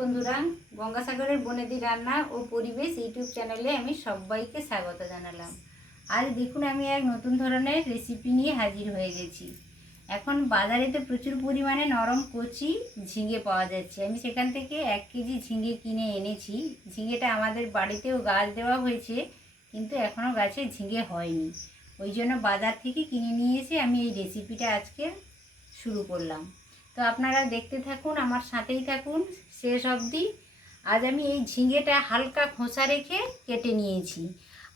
বন্ধুরা, গঙ্গাসাগরের বনেদি রান্না ও পরিবেশ ইউটিউব চ্যানেলে আমি সবাইকে স্বাগত জানালাম। আজ দেখুন আমি এক নতুন ধরনের রেসিপি নিয়ে হাজির হয়ে গেছি। এখন বাজারে তো প্রচুর পরিমাণে নরম কচি ঝিঙে পাওয়া যাচ্ছে। আমি সেখান থেকে 1 কেজি ঝিঙে কিনে এনেছি। ঝিঙেটা আমাদের বাড়িতেও গাছ দেওয়া হয়েছে, কিন্তু এখনও গাছে ঝিঙে হয়নি। ওই জন্য বাজার থেকে কিনে নিয়ে এসে আমি এই রেসিপিটা আজকে শুরু করলাম। তো আপনারা দেখতে থাকুন, আমার সাথেই থাকুন শেষ অবধি। আজ আমি এই ঝিঙেটা হালকা খোসা রেখে কেটে নিয়েছি।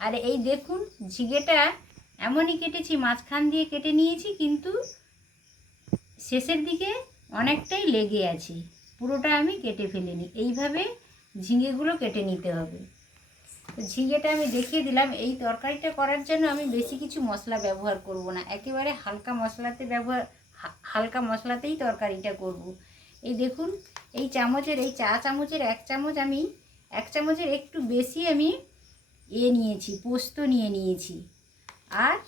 আর এই দেখুন, ঝিঙেটা এমনই কেটেছি, মাঝখান দিয়ে কেটে নিয়েছি, কিন্তু শেষের দিকে অনেকটাই লেগে আছে। পুরোটা আমি কেটে ফেলিনি। এইভাবে ঝিঙেগুলো কেটে নিতে হবে। তো ঝিঙেটা আমি দেখিয়ে দিলাম। এই তরকারিটা করার জন্য আমি বেশি কিছু মশলা ব্যবহার করব না, একেবারে হালকা মশলাতেই তরকারিটা করব। এই দেখুন, এই চা চামচের 1 চামচ, আমি 1 চামচের একটু বেশি আমি নিয়েছি, পোস্ত নিয়েছি। আর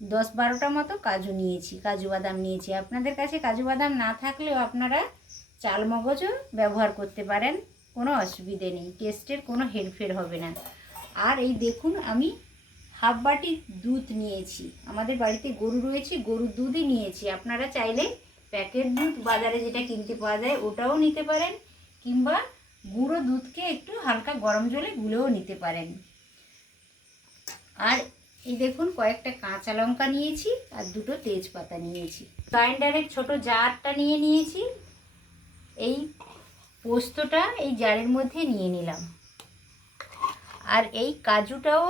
10-12টা মতো কাজু নিয়েছি, কাজু বাদাম নিয়েছি। আপনাদের কাছে কাজু বাদাম না থাকলেও আপনারা চাল মগজও ব্যবহার করতে পারেন, কোনো অসুবিধে নেই, টেস্টের কোনো হেরফের হবে না। আর এই দেখুন, আমি হাফ বাটি দুধ নিয়েছি। আমাদের বাড়িতে গরু রয়েছে, গরুর দুধই নিয়েছি। আপনারা চাইলে প্যাকেট দুধ বাজারে যেটা কিনতে পাওয়া যায় ওটাও নিতে পারেন, কিংবা গুঁড়ো দুধকে একটু হালকা গরম জলে গুলেও নিতে পারেন। আর এই দেখুন, কয়েকটা কাঁচা লঙ্কা নিয়েছি আর 2টো তেজপাতা নিয়েছি। গ্রাইন্ডারের ছোট জারটা নিয়েছি। এই পোস্তটা এই জারের মধ্যে নিয়ে নিলাম। আর এই কাজুটাও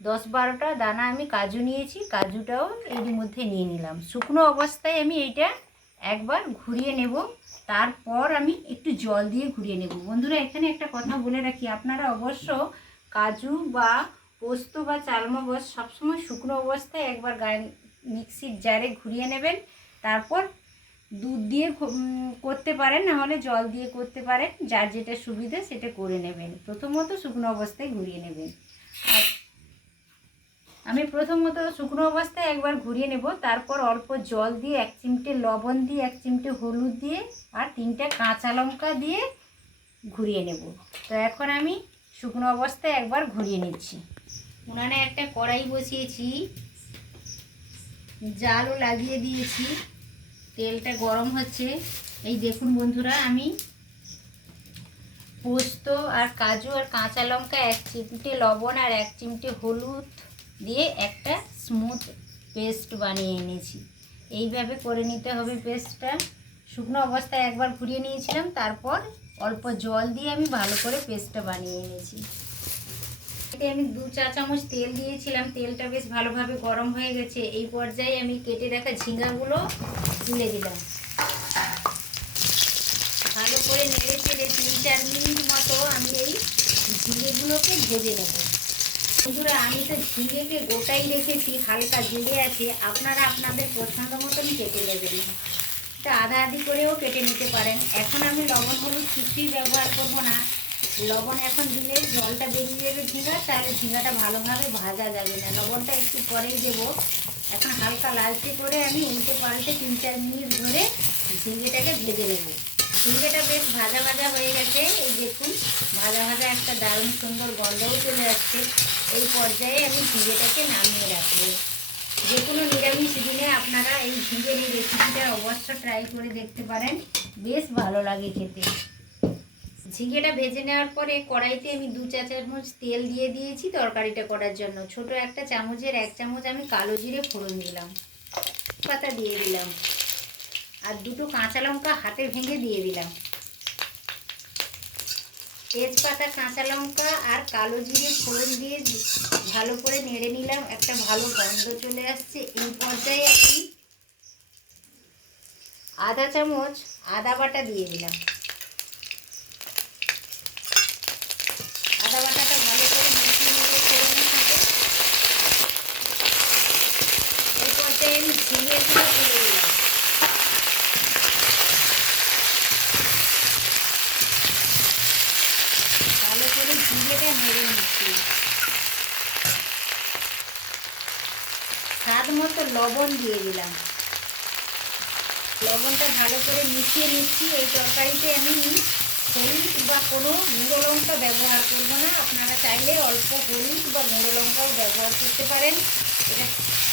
10-12টা দানা আমি কাজু নিয়েছি, কাজুটাও এর মধ্যে নিয়ে নিলাম। শুকনো অবস্থায় আমি এইটা একবার ঘুরিয়ে নেব, তারপর আমি একটু জল দিয়ে ঘুরিয়ে নেব। বন্ধুরা, এখানে একটা কথা বলে রাখি, আপনারা অবশ্য কাজু বা পোস্ত বা চালমগজ সবসময় শুকনো অবস্থায় একবার মিক্সির জারে ঘুরিয়ে নেবেন। তারপর দুধ দিয়ে করতে পারেন, নাহলে জল দিয়ে করতে পারেন, যার যেটা সুবিধা সেটা করে নেবেন। প্রথমত শুকনো অবস্থায় ঘুরিয়ে নেবেন। আর আমি প্রথমত শুকনো অবস্থায় একবার ঘুরিয়ে নেব, তারপর অল্প জল দিয়ে 1 চিমটে লবণ দিয়ে 1 চিমটে হলুদ দিয়ে আর 3টা কাঁচা লঙ্কা দিয়ে ঘুরিয়ে নেব। তো এখন আমি শুকনো অবস্থায় একবার ঘুরিয়ে নিচ্ছি। উনানে একটা কড়াই বসিয়েছি, জালও লাগিয়ে দিয়েছি, তেলটা গরম হচ্ছে। এই দেখুন বন্ধুরা, আমি পোস্ত আর কাজু আর কাঁচা লঙ্কা 1 চিমটে লবণ আর 1 চিমটে হলুদ দিয়ে একটা স্মুথ পেস্ট বানিয়ে এনেছি। এইভাবে করে নিতে হবে পেস্টটা। শুকনো অবস্থায় একবার ঘুরিয়ে নিয়েছিলাম, তারপর অল্প জল দিয়ে আমি ভালো করে পেস্টটা বানিয়ে এনেছি। এতে আমি 2 চা চামচ তেল দিয়েছিলাম। তেলটা বেশ ভালোভাবে গরম হয়ে গেছে। এই পর্যায়ে আমি কেটে রাখা ঝিঙাগুলো তুলে দিলাম। ভালো করে নেড়ে চেড়ে 3-4 মিনিট মতো আমি এই ঝিঙেগুলোকে ভেজে নেব। বন্ধুরা, আমি তো ঝিঙেকে গোটাই রেখেছি, হালকা ঝিঙে আছে, আপনারা আপনাদের পছন্দ মতন কেটে নেবেন। এটা আধা আধি করেও কেটে নিতে পারেন। এখন আমি লবণ হলুদ কিছুই ব্যবহার করব না। লবণ এখন দিলে জলটা বেরিয়ে যাবে ঝিঙা, তাহলে ঝিঙাটা ভালোভাবে ভাজা যাবে না। লবণটা একটু পরেই দেব। এখন হালকা লালচে করে আমি উল্টে পাল্টে 3-4 মিনিট ধরে ঝিঙেটাকে ভেজে নেব। ঝিঙেটা বেশ ভাজা ভাজা হয়ে গেছে। এই দেখুন, ভাজা ভাজা একটা দারুণ সুন্দর গন্ধও চলে আসছে। এই পর্যায়ে আমি ঝিঙেটাকে নামিয়ে রাখবো। যে কোনো নিরামিষ দিনে আপনারা এই ঝিঙের এই রেসিপিটা অবশ্য ট্রাই করে দেখতে পারেন, বেশ ভালো লাগে খেতে। ঝিঙেটা ভেজে নেওয়ার পরে কড়াইতে আমি 2 চা চামচ তেল দিয়ে দিয়েছি তরকারিটা করার জন্য। ছোট একটা চামচের 1 চামচ আমি কালো জিরে ফোড়ন দিলাম, পাতা দিয়ে দিলাম, আর 2টো কাঁচা লঙ্কা হাতে ভেঙে দিয়ে দিলাম। তেজপাতা, কাঁচা লঙ্কা আর কালো জিরে ফোড়ন দিয়ে ভালো করে নেড়ে নিলাম। একটা ভালো গন্ধ চলে আসছে। এই পর্যায়ে আমি আধা চামচ আদা বাটা দিয়ে দিলাম। আদা বাটাটা ভালো করে মিশিয়ে নেড়ে ফোড়নের সাথে। এই পর্যায়ে আমি ঝিঙেগুলো তুলে দিলাম। ভালো করে ঝিঙেটা নেড়ে নিচ্ছি। স্বাদ মতো লবণ দিয়ে দিলাম। লবণটা ভালো করে মিশিয়ে নিচ্ছি। এই তরকারিতে আমি হলুদ বা বা কোনো গুঁড়ো লঙ্কা ব্যবহার করব না। আপনারা চাইলে অল্প হলুদ বা গুঁড়ো লঙ্কাও ব্যবহার করতে পারেন। এটা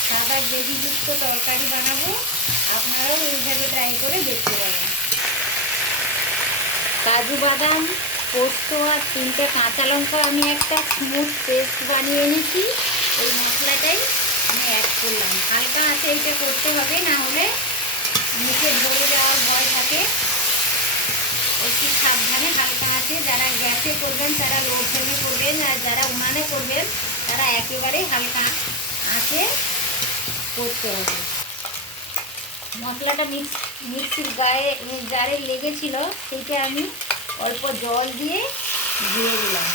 সাদা গ্রেভিযুক্ত তরকারি বানাবো, আপনারাও এইভাবে ট্রাই করে দেখতে পারেন। কাজু বাদাম, পোস্ত আর 3টে কাঁচা লঙ্কা আমি একটা স্মুথ পেস্ট বানিয়ে নিয়েছি। এই মশলাটাই আমি অ্যাড করলাম। হালকা আছে এইটা করতে হবে, না হলে নিচে ধরে যাওয়ার ভয় থাকে। একটু সাবধানে হালকা আছে, যারা গ্যাসে করবেন তারা লো ফ্লেমে করবেন, আর যারা উনানে করবেন তারা একেবারে হালকা আঁচে করতে হবে। মশলাটা মিক্সির গায়ে জারে লেগেছিল, সেইটা আমি অল্প জল দিয়ে ধুয়ে দিলাম।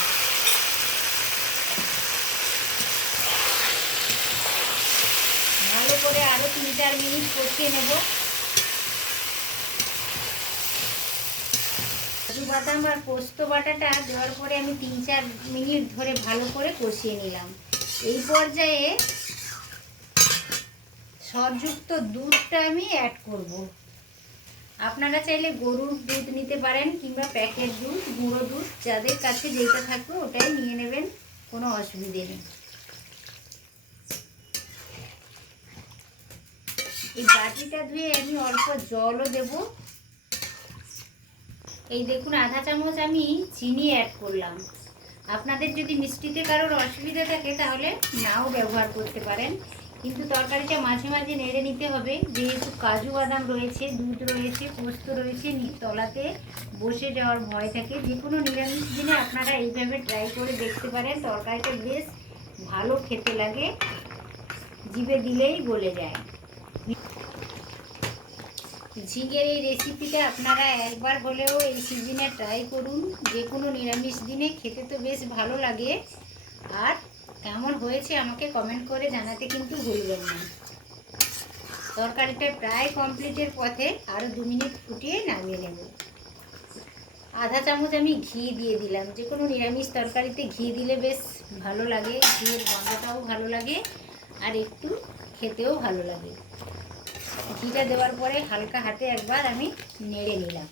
ভালো করে আরও 3-4 মিনিট কষিয়ে নেব। কাজু বাদাম আর পোস্ত বাটাটা দেওয়ার পরে আমি 3-4 মিনিট ধরে ভালো করে কষিয়ে নিলাম। এই পর্যায়ে সরযুক্ত দুধটা আমি অ্যাড করব। আপনারা চাইলে গরুর দুধ নিতে পারেন কিংবা প্যাকেট দুধ, গুঁড়ো দুধ, যাদের কাছে যেটা থাকবে ওটাই নিয়ে নেবেন, কোনো অসুবিধে নেই। এই বাটিটা ধুয়ে আমি অল্প জলও দেব। এই দেখুন আধা চামচ আমি চিনি অ্যাড করলাম। আপনাদের যদি মিষ্টিতে কারোর অসুবিধা থাকে তাহলে নাও ব্যবহার করতে পারেন, কিন্তু তরকারিটা মাঝে মাঝে নেড়ে নিতে হবে। যেহেতু কাজু বাদাম রয়েছে, দুধ রয়েছে, পোস্ত রয়েছে, তলাতে বসে যাওয়ার ভয় থাকে। যে কোনো নিরামিষ দিনে আপনারা এইভাবে ট্রাই করে দেখতে পারেন। তরকারিটা বেশ ভালো খেতে লাগে, জিভে দিলেই গলে যায়। ঝিঙের এই রেসিপিটা আপনারা একবার হলেও এই সিজনে ট্রাই করুন। যে কোনো নিরামিষ দিনে খেতে তো বেশ ভালো লাগে। আর কেমন হয়েছে আমাকে কমেন্ট করে জানাতে কিন্তু ভুলবেন না। তরকারিটা প্রায় কমপ্লিটের পথে, আরও 2 মিনিট ফুটিয়ে নামিয়ে নেব। আধা চামচ আমি ঘি দিয়ে দিলাম। যে কোনো নিরামিষ তরকারিতে ঘি দিলে বেশ ভালো লাগে, ঘিয়ের গন্ধটাও ভালো লাগে আর একটু খেতেও ভালো লাগে। ঘিটা দেওয়ার পরে হালকা হাতে একবার আমি নেড়ে নিলাম।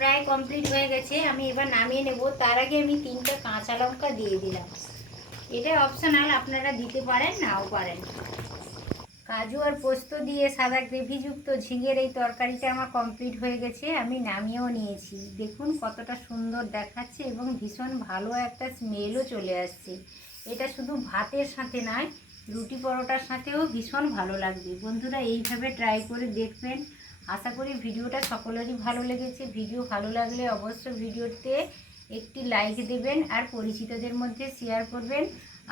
প্রায় কমপ্লিট হয়ে গেছে, আমি এবার নামিয়ে নেব। তার আগে আমি 3টা কাঁচা লঙ্কা দিয়ে দিলাম। এটা অপশনাল, আপনারা দিতে পারেন নাও পারেন। কাজু আর পোস্ত দিয়ে সাদা গ্রেভিযুক্ত ঝিঙের এই তরকারিটা আমার কমপ্লিট হয়ে গেছে। আমি নামিয়েও নিয়েছি। দেখুন কতটা সুন্দর দেখাচ্ছে এবং ভীষণ ভালো একটা স্মেলও চলে আসছে। এটা শুধু ভাতের সাথে নয়, রুটি পরোটার সাথেও ভীষণ ভালো লাগবে। বন্ধুরা এইভাবে ট্রাই করে দেখবেন। আশা করি ভিডিওটা সকলেরই ভালো লেগেছে। ভিডিও ভালো লাগলে অবশ্যই ভিডিওতে একটি লাইক দেবেন আর পরিচিতদের মধ্যে শেয়ার করবেন।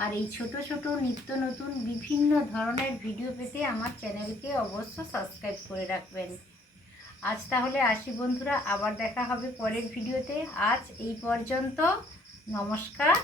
আর এই ছোট ছোট নিত্য নতুন বিভিন্ন ধরনের ভিডিও পেতে আমার চ্যানেলকে অবশ্য সাবস্ক্রাইব করে রাখবেন। আজ তাহলে আসি বন্ধুরা, আবার দেখা হবে পরের ভিডিওতে। আজ এই পর্যন্ত, নমস্কার।